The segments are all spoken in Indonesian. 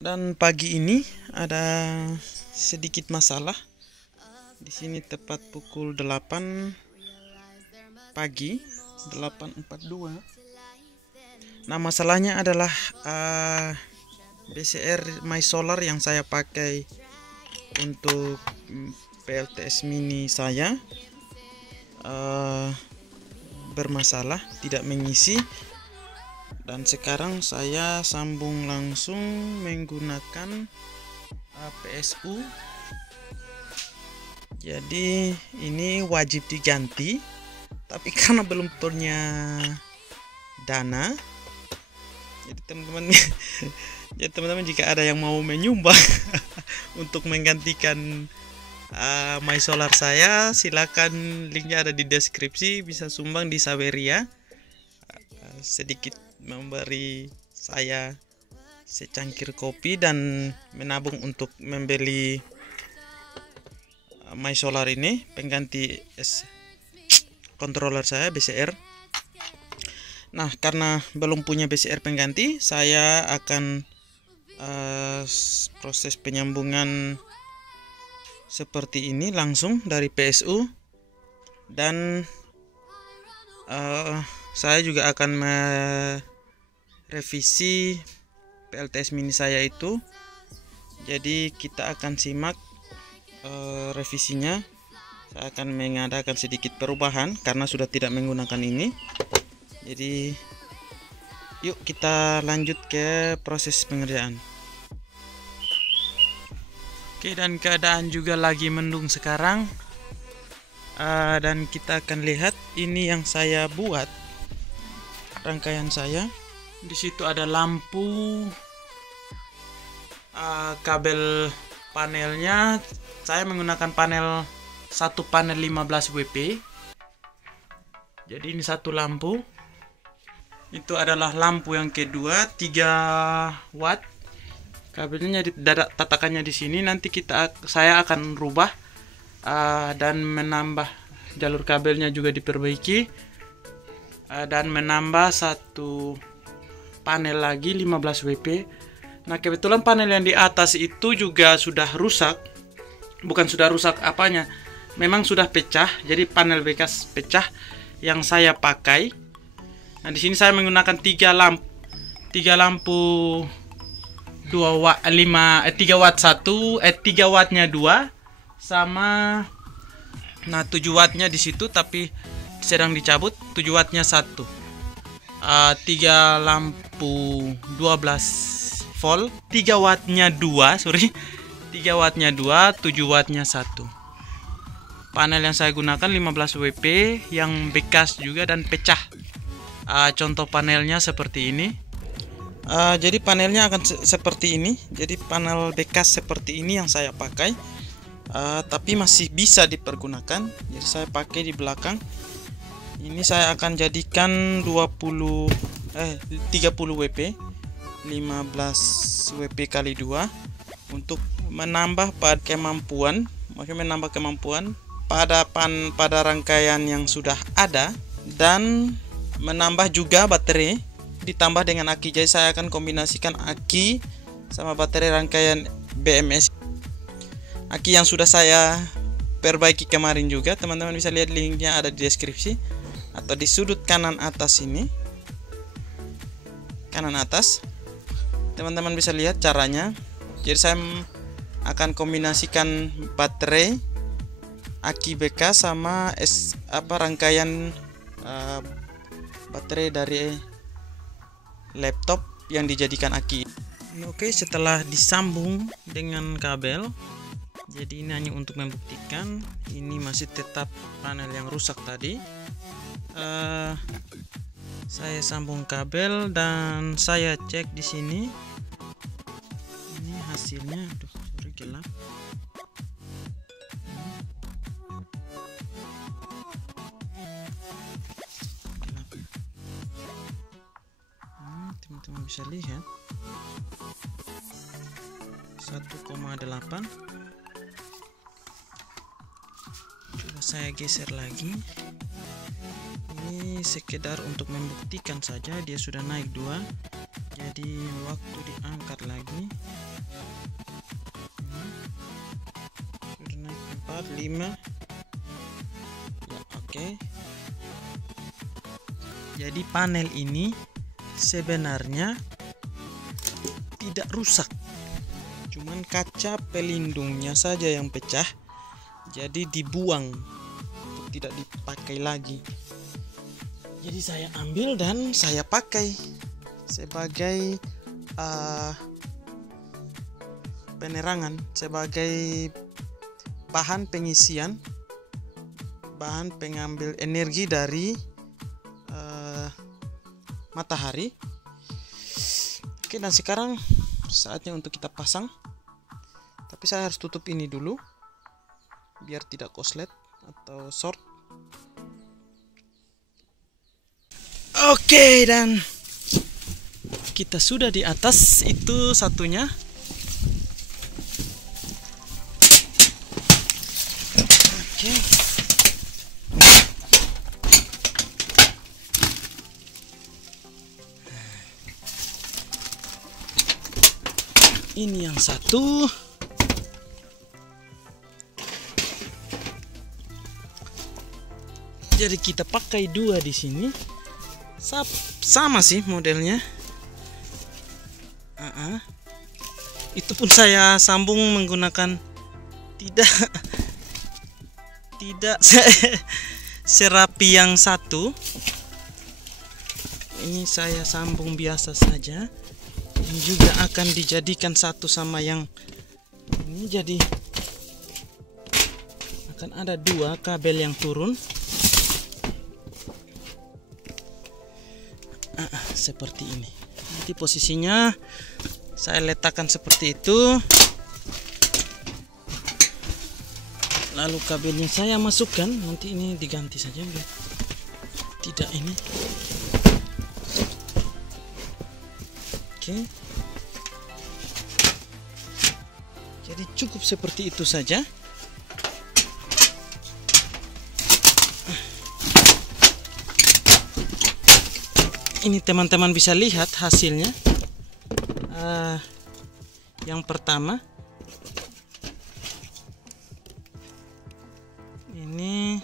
Dan pagi ini ada sedikit masalah. Di sini tepat pukul 8 pagi, 8.42. Nah, masalahnya adalah BCR My Solar yang saya pakai untuk PLTS mini saya bermasalah, tidak mengisi. Dan sekarang saya sambung langsung menggunakan PSU. Jadi ini wajib diganti, tapi karena belum punya dana, jadi teman-teman jika ada yang mau menyumbang untuk menggantikan My Solar saya, silakan, linknya ada di deskripsi, bisa sumbang di Saweria. Sedikit memberi saya secangkir kopi dan menabung untuk membeli My Solar ini, pengganti controller saya BCR. Nah, karena belum punya BCR pengganti, saya akan proses penyambungan seperti ini langsung dari PSU. Dan saya juga akan merevisi PLTS mini saya itu. Jadi kita akan simak revisinya. Saya akan mengadakan sedikit perubahan karena sudah tidak menggunakan ini. Jadi yuk kita lanjut ke proses pengerjaan. Oke, dan keadaan juga lagi mendung sekarang. Dan kita akan lihat ini yang saya buat, rangkaian saya. Di situ ada lampu, kabel panelnya. Saya menggunakan satu panel 15 WP. Jadi ini satu lampu. Itu adalah lampu yang kedua, 3 watt. Kabelnya tatakannya di sini. Nanti saya akan rubah dan menambah jalur kabelnya juga diperbaiki, dan menambah satu panel lagi 15 WP. Nah, kebetulan panel yang di atas itu juga sudah rusak. Bukan sudah rusak apanya, memang sudah pecah. Jadi panel bekas pecah yang saya pakai. Nah, di sini saya menggunakan 3 lampu 2 watt 3 watt 3 wattnya 2 sama 7 wattnya di situ, tapi sedang dicabut. 7 wattnya 1. 3 lampu 12 volt, 3 wattnya 2, 3 wattnya 2, 7 wattnya 1. Panel yang saya gunakan 15 WP yang bekas juga dan pecah. Contoh panelnya seperti ini. Jadi panelnya akan seperti ini. Jadi panel bekas seperti ini yang saya pakai, tapi masih bisa dipergunakan. Jadi saya pakai di belakang. Ini saya akan jadikan 30 WP, 15 WP kali 2 untuk menambah kemampuan pada rangkaian yang sudah ada, dan menambah juga baterai ditambah dengan aki. Jadi saya akan kombinasikan aki sama baterai rangkaian BMS. Aki yang sudah saya perbaiki kemarin juga, teman-teman bisa lihat linknya ada di deskripsi atau di sudut kanan atas ini. Kanan atas, teman-teman bisa lihat caranya. Jadi saya akan kombinasikan baterai, aki bekas sama rangkaian baterai dari laptop yang dijadikan aki. Oke, setelah disambung dengan kabel, jadi ini hanya untuk membuktikan ini masih tetap panel yang rusak tadi. Saya sambung kabel dan saya cek di sini. Ini hasilnya, sorry, gelap. Teman-teman bisa lihat 1,8. Coba saya geser lagi. Ini sekedar untuk membuktikan saja dia sudah naik 2. Jadi waktu diangkat lagi 4, 5 ya, oke. Jadi panel ini sebenarnya tidak rusak, cuman kaca pelindungnya saja yang pecah, jadi dibuang untuk tidak dipakai lagi. Jadi saya ambil dan saya pakai sebagai penerangan, sebagai bahan pengisian, bahan pengambil energi dari matahari. Oke, dan sekarang saatnya untuk kita pasang. Tapi saya harus tutup ini dulu biar tidak korslet atau short. Oke, dan kita sudah di atas. Itu satunya. Oke. Ini yang satu. Jadi kita pakai dua di sini. Sama sih modelnya. Itu pun saya sambung menggunakan tidak serapi yang satu. Ini saya sambung biasa saja. Ini juga akan dijadikan satu sama yang ini, jadi akan ada dua kabel yang turun. Seperti ini. Nanti posisinya saya letakkan seperti itu. Lalu kabelnya saya masukkan. Nanti ini diganti saja biar tidak ini. Oke. Jadi cukup seperti itu saja. Ini teman-teman bisa lihat hasilnya. Yang pertama, ini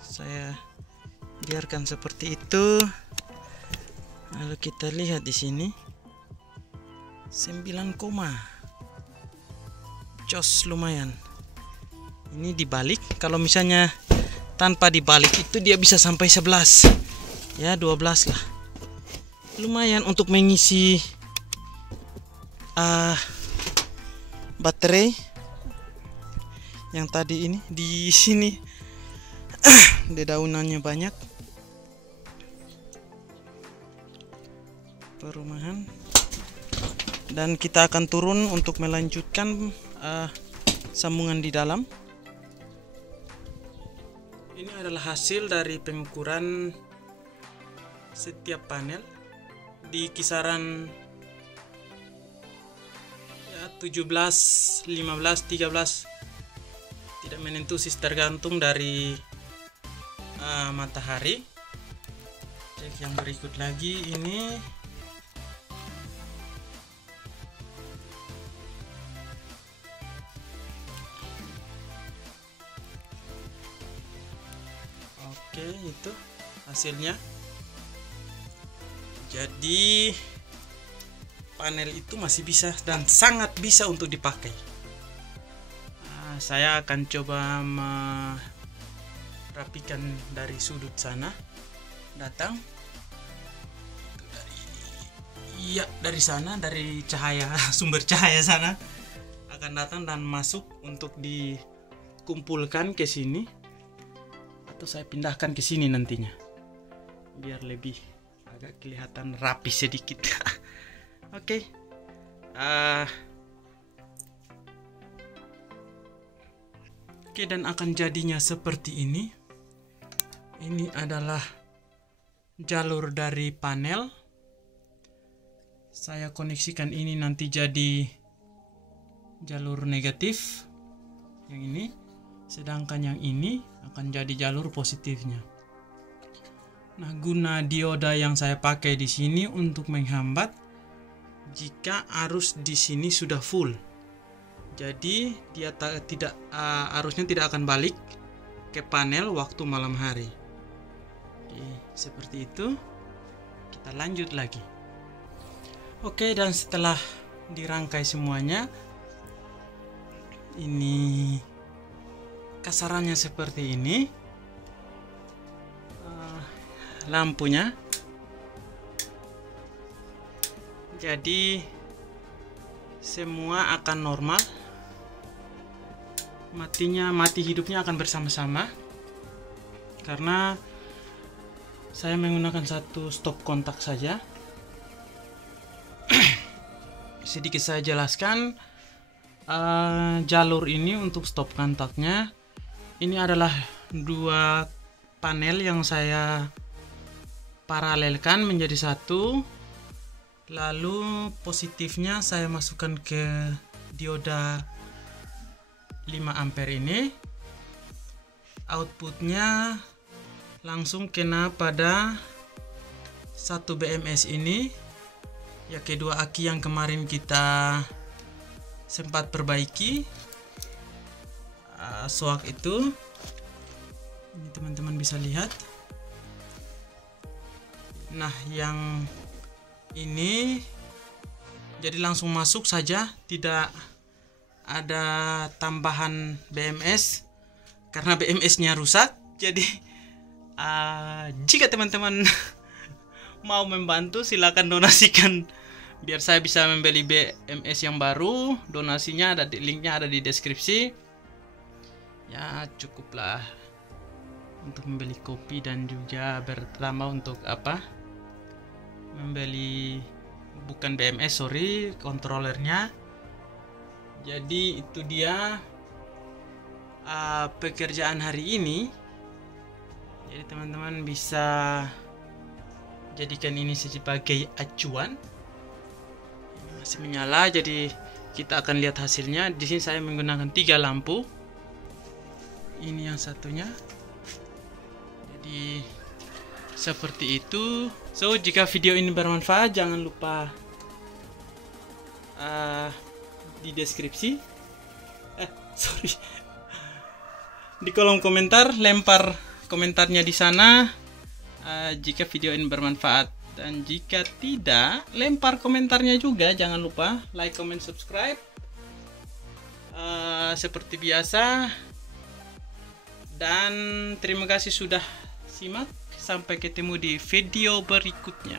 saya biarkan seperti itu. Lalu kita lihat di sini 9, jos lumayan. Ini dibalik. Kalau misalnya tanpa dibalik itu dia bisa sampai 11. Ya 12 lah. Lumayan untuk mengisi baterai yang tadi ini. Di sini dedaunannya banyak. Perumahan. Dan kita akan turun untuk melanjutkan sambungan di dalam. Ini adalah hasil dari pengukuran setiap panel di kisaran ya 17, 15, 13, tidak menentu sih, tergantung dari matahari. Cek yang berikut lagi ini. Oke, itu hasilnya. Jadi panel itu masih bisa dan sangat bisa untuk dipakai. Saya akan coba merapikan dari sudut sana. Datang dari sana, dari cahaya sumber cahaya sana akan datang dan masuk untuk dikumpulkan ke sini, atau saya pindahkan ke sini nantinya biar lebih agak kelihatan rapi sedikit. Oke. Oke, dan akan jadinya seperti ini. Ini adalah jalur dari panel. Saya koneksikan ini nanti jadi jalur negatif yang ini, sedangkan yang ini akan jadi jalur positifnya. Nah, guna dioda yang saya pakai di sini untuk menghambat jika arus di sini sudah full. Jadi dia arusnya tidak akan balik ke panel waktu malam hari. Oke, seperti itu. Kita lanjut lagi. Oke, dan setelah dirangkai semuanya, ini kasarannya seperti ini. Lampunya. Jadi semua akan normal. Mati hidupnya akan bersama-sama. Karena saya menggunakan satu stop kontak saja. Sedikit saya jelaskan jalur ini untuk stop kontaknya. Ini adalah dua panel yang saya paralelkan menjadi satu. Lalu positifnya saya masukkan ke dioda 5 ampere ini. Outputnya langsung kena pada satu BMS ini, ya kedua aki yang kemarin kita sempat perbaiki. Soak itu, ini teman-teman bisa lihat. Nah, yang ini jadi langsung masuk saja, tidak ada tambahan BMS karena BMS-nya rusak. Jadi jika teman-teman mau membantu, silakan donasikan biar saya bisa membeli BMS yang baru. Donasinya linknya ada di deskripsi. Ya cukuplah untuk membeli kopi dan juga bertambah untuk membeli bukan BMS, kontrolernya. Jadi itu dia pekerjaan hari ini. Jadi teman-teman bisa jadikan ini sebagai acuan. Ini masih menyala, jadi kita akan lihat hasilnya. Di sini saya menggunakan 3 lampu. Ini yang satunya. Jadi seperti itu. So, jika video ini bermanfaat, jangan lupa di deskripsi, di kolom komentar, lempar komentarnya di sana jika video ini bermanfaat, dan jika tidak, lempar komentarnya juga. Jangan lupa like, comment, subscribe seperti biasa. Dan terima kasih sudah simak. Sampai ketemu di video berikutnya.